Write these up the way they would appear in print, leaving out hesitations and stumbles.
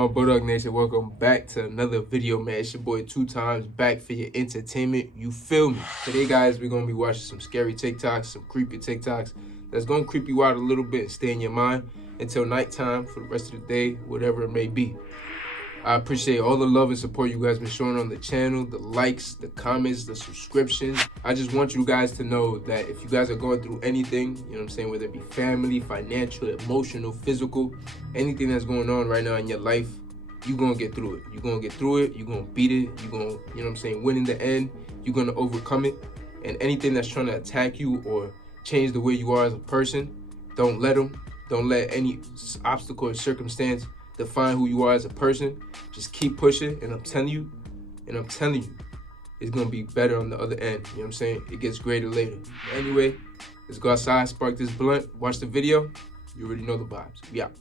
on, Bulldog Nation? Welcome back to another video, man. It's your boy 2Times back for your entertainment. You feel me? Today, guys, we're going to be watching some scary TikToks, some creepy TikToks that's going to creep you out a little bit and stay in your mind until nighttime for the rest of the day, whatever it may be. I appreciate all the love and support you guys been showing on the channel, the likes, the comments, the subscriptions. I just want you guys to know that if you guys are going through anything, you know what I'm saying, whether it be family, financial, emotional, physical, anything that's going on right now in your life, you're going to get through it. You're going to get through it. You're going to beat it. You're going to, you know what I'm saying, win in the end. You're going to overcome it. And anything that's trying to attack you or change the way you are as a person, don't let them. Don't let any obstacle or circumstance define who you are as a person. Just keep pushing, and I'm telling you, it's gonna be better on the other end. You know what I'm saying? It gets greater later. But anyway, let's go outside, spark this blunt, watch the video. You already know the vibes. We out.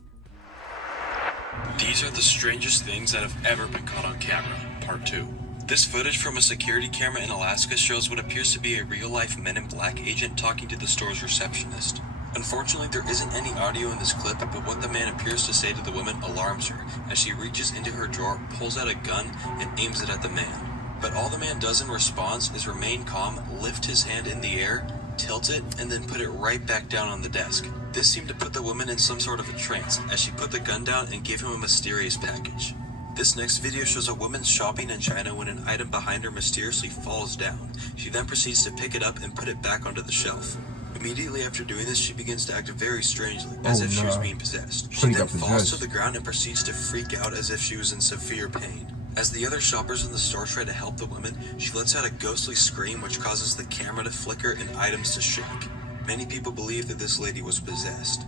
These are the strangest things that have ever been caught on camera, part 2. This footage from a security camera in Alaska shows what appears to be a real-life Men in Black agent talking to the store's receptionist. Unfortunately, there isn't any audio in this clip, but what the man appears to say to the woman alarms her as she reaches into her drawer, pulls out a gun, and aims it at the man. But all the man does in response is remain calm, lift his hand in the air, tilt it, and then put it right back down on the desk. This seemed to put the woman in some sort of a trance as she put the gun down and gave him a mysterious package. This next video shows a woman shopping in China when an item behind her mysteriously falls down. She then proceeds to pick it up and put it back onto the shelf. Immediately after doing this, she begins to act very strangely, as if she was being possessed. She then falls to the ground and proceeds to freak out as if she was in severe pain. As the other shoppers in the store try to help the woman, she lets out a ghostly scream which causes the camera to flicker and items to shake. Many people believe that this lady was possessed.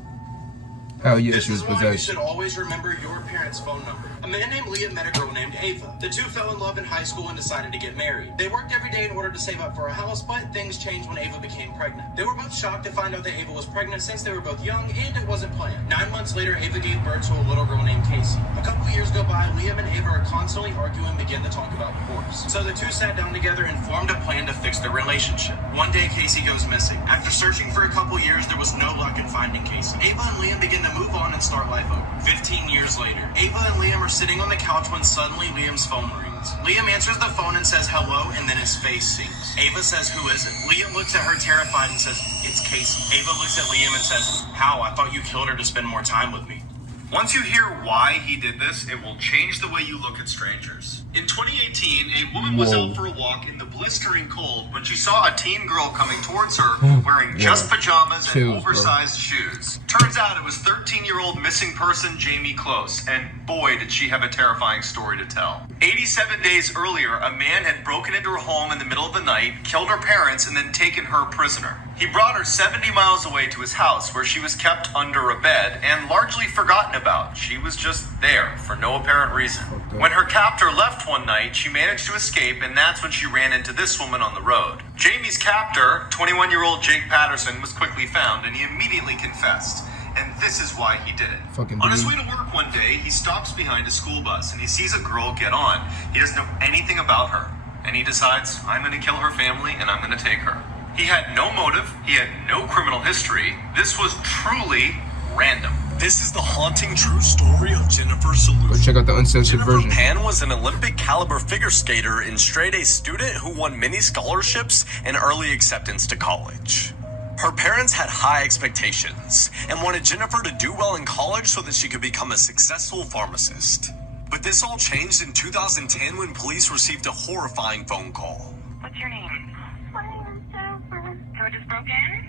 Hell yeah, this she was is why possessed. you should always remember your parents' phone number. A man named Liam met a girl named Ava. The two fell in love in high school and decided to get married. They worked every day in order to save up for a house, but things changed when Ava became pregnant. They were both shocked to find out that Ava was pregnant since they were both young and it wasn't planned. 9 months later, Ava gave birth to a little girl named Casey. A couple of years go by, Liam and Ava are constantly arguing and begin to talk about divorce. So the two sat down together and formed a plan to fix their relationship. One day, Casey goes missing. After searching for a couple years, there was no luck in finding Casey. Ava and Liam begin to move on and start life over. 15 years later, Ava and Liam are sitting on the couch when suddenly Liam's phone rings. Liam answers the phone and says hello, and then his face sinks. Ava says, "Who is it?" Liam looks at her terrified and says, "It's Casey." Ava looks at Liam and says, "How? I thought you killed her to spend more time with me." Once you hear why he did this, it will change the way you look at strangers. In 2018, a woman was out for a walk in the blistering cold when she saw a teen girl coming towards her wearing just pajamas and oversized shoes. Turns out it was 13-year-old missing person Jamie Close, and boy did she have a terrifying story to tell. 87 days earlier, a man had broken into her home in the middle of the night, killed her parents, and then taken her prisoner. He brought her 70 miles away to his house where she was kept under a bed and largely forgotten about. She was just there for no apparent reason. When her captor left one night, she managed to escape, and that's when she ran into this woman on the road. Jamie's captor, 21-year-old Jake Patterson, was quickly found, and he immediately confessed. And this is why he did it. On his way to work one day, he stops behind a school bus, and he sees a girl get on. He doesn't know anything about her, and he decides, I'm going to kill her family, and I'm going to take her. He had no motive. He had no criminal history. This was truly random. This is the haunting true story of Jennifer Solution. Go check out the uncensored Jennifer version. Pan was an Olympic caliber figure skater and straight-A student who won many scholarships and early acceptance to college. Her parents had high expectations and wanted Jennifer to do well in college so that she could become a successful pharmacist. But this all changed in 2010 when police received a horrifying phone call. What's your name? My name is Jennifer. So it just broke in?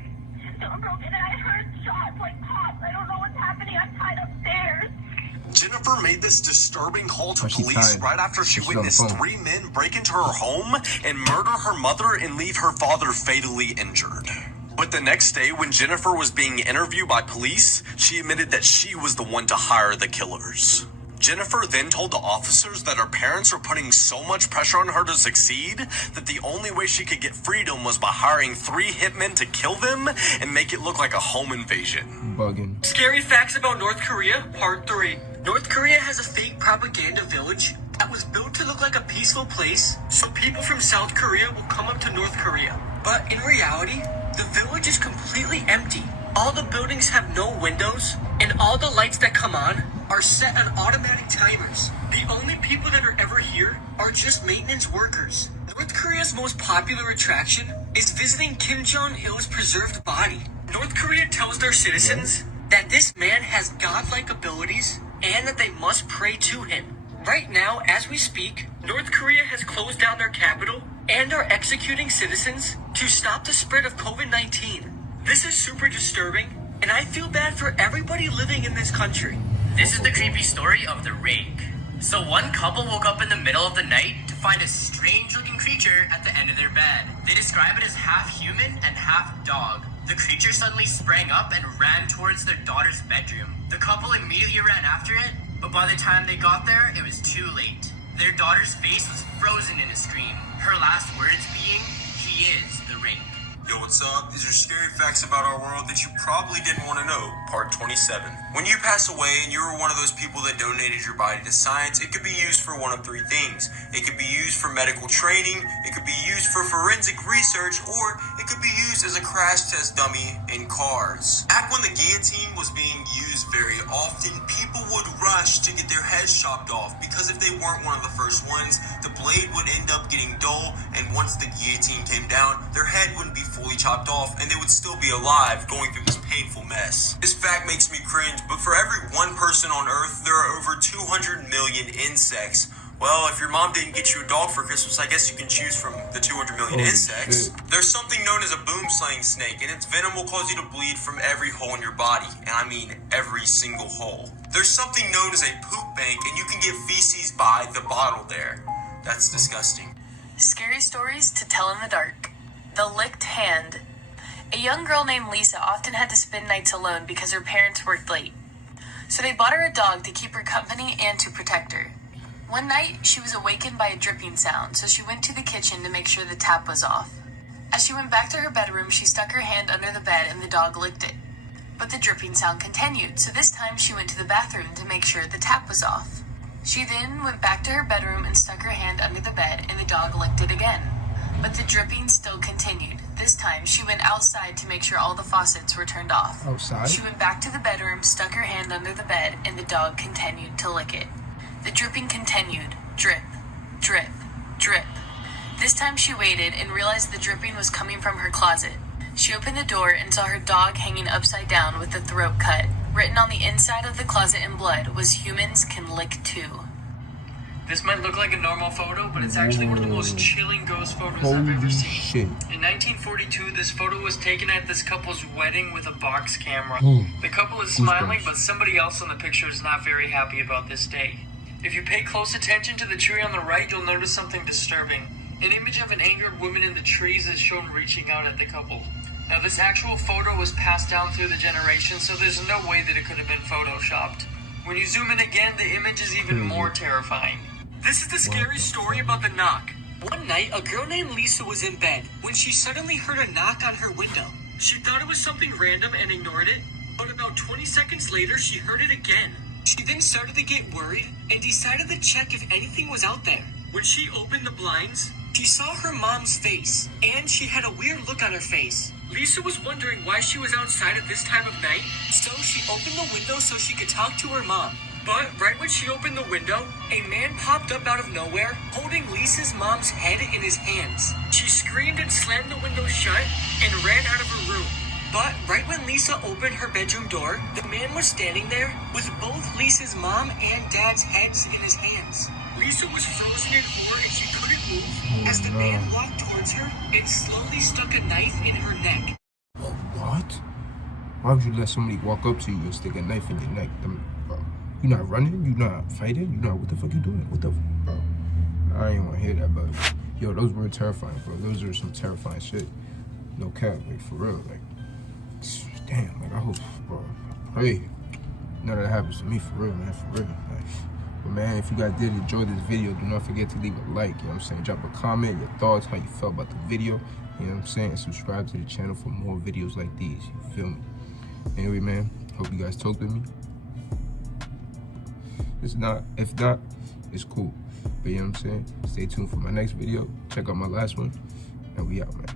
So it broke in and I heard shots like pops. I don't know what's happening. I'm tied upstairs. Jennifer made this disturbing call to police right after she witnessed 3 men break into her home and murder her mother and leave her father fatally injured. But the next day, when Jennifer was being interviewed by police, she admitted that she was the one to hire the killers. Jennifer then told the officers that her parents were putting so much pressure on her to succeed that the only way she could get freedom was by hiring 3 hitmen to kill them and make it look like a home invasion. Bugging. Scary facts about North Korea, part 3. North Korea has a fake propaganda village that was built to look like a peaceful place so people from South Korea will come up to North Korea. But in reality, the village is completely empty. All the buildings have no windows, and all the lights that come on are set on automatic timers. The only people that are ever here are just maintenance workers. North Korea's most popular attraction is visiting Kim Jong-il's preserved body. North Korea tells their citizens that this man has godlike abilities and that they must pray to him. Right now, as we speak, North Korea has closed down their capital and are executing citizens to stop the spread of COVID-19. This is super disturbing, and I feel bad for everybody living in this country. This is the creepy story of the rake. So one couple woke up in the middle of the night to find a strange-looking creature at the end of their bed. They describe it as half human and half dog. The creature suddenly sprang up and ran towards their daughter's bedroom. The couple immediately ran after it, but by the time they got there, it was too late. Their daughter's face was frozen in a scream, her last words being, "He is the rake." Yo, what's up? These are scary facts about our world that you probably didn't want to know. Part 27. When you pass away and you were one of those people that donated your body to science, it could be used for one of three things. It could be used for medical training, it could be used for forensic research, or it could be used as a crash test dummy in cars. Back when the guillotine was being used very often, people would rush to get their heads chopped off because if they weren't one of the first ones, the blade would end up getting dull, and once the guillotine came down, their head wouldn't be fully chopped off and they would still be alive going through this painful mess. This fact makes me cringe, but for every one person on Earth, there are over 200 million insects. Well, if your mom didn't get you a dog for Christmas, I guess you can choose from the 200 million insects. Shit. There's something known as a boom-slaying snake, and its venom will cause you to bleed from every hole in your body, and I mean every single hole. There's something known as a poop bank, and you can get feces by the bottle there. That's disgusting. Scary stories to tell in the dark. The licked hand. A young girl named Lisa often had to spend nights alone because her parents worked late. So they bought her a dog to keep her company and to protect her. One night, she was awakened by a dripping sound, so she went to the kitchen to make sure the tap was off. As she went back to her bedroom, she stuck her hand under the bed and the dog licked it. But the dripping sound continued, so this time she went to the bathroom to make sure the tap was off. She then went back to her bedroom and stuck her hand under the bed and the dog licked it again. But the dripping still continued. This time, she went outside to make sure all the faucets were turned off. Outside? She went back to the bedroom, stuck her hand under the bed, and the dog continued to lick it. The dripping continued. Drip, drip, drip. This time she waited and realized the dripping was coming from her closet. She opened the door and saw her dog hanging upside down with the throat cut. Written on the inside of the closet in blood was "Humans can lick too." This might look like a normal photo, but it's actually one of the most chilling ghost photos I've ever seen. Shit. In 1942, this photo was taken at this couple's wedding with a box camera. The couple is smiling, but somebody else on the picture is not very happy about this day. If you pay close attention to the tree on the right, you'll notice something disturbing. An image of an angered woman in the trees is shown reaching out at the couple. Now, this actual photo was passed down through the generations, so there's no way that it could have been photoshopped. When you zoom in again, the image is even more terrifying. This is the scary story about the knock. One night, a girl named Lisa was in bed when she suddenly heard a knock on her window. She thought it was something random and ignored it, but about 20 seconds later, she heard it again. She then started to get worried and decided to check if anything was out there. When she opened the blinds, she saw her mom's face, and she had a weird look on her face. Lisa was wondering why she was outside at this time of night, so she opened the window so she could talk to her mom. But right when she opened the window, a man popped up out of nowhere, holding Lisa's mom's head in his hands. She screamed and slammed the window shut and ran out of her room. But right when Lisa opened her bedroom door, the man was standing there with both Lisa's mom and dad's heads in his hands. Lisa was frozen in horror and she couldn't move as the man walked towards her and slowly stuck a knife in her neck. What? Why would you let somebody walk up to you and stick a knife in your neck? You not running? You not fighting? You not what the fuck you doing? What the bro? I ain't want to hear that, but yo, those were terrifying, bro. Those are some terrifying shit. No cap, like for real, like damn, like I hope, bro. I pray none of that happens to me, for real, man, for real. Like, but man, if you guys did enjoy this video, do not forget to leave a like. You know what I'm saying? Drop a comment, your thoughts, how you felt about the video. You know what I'm saying? And subscribe to the channel for more videos like these. You feel me? Anyway, man, hope you guys talked with me. If not, it's cool. But you know what I'm saying? Stay tuned for my next video. Check out my last one. And we out, man.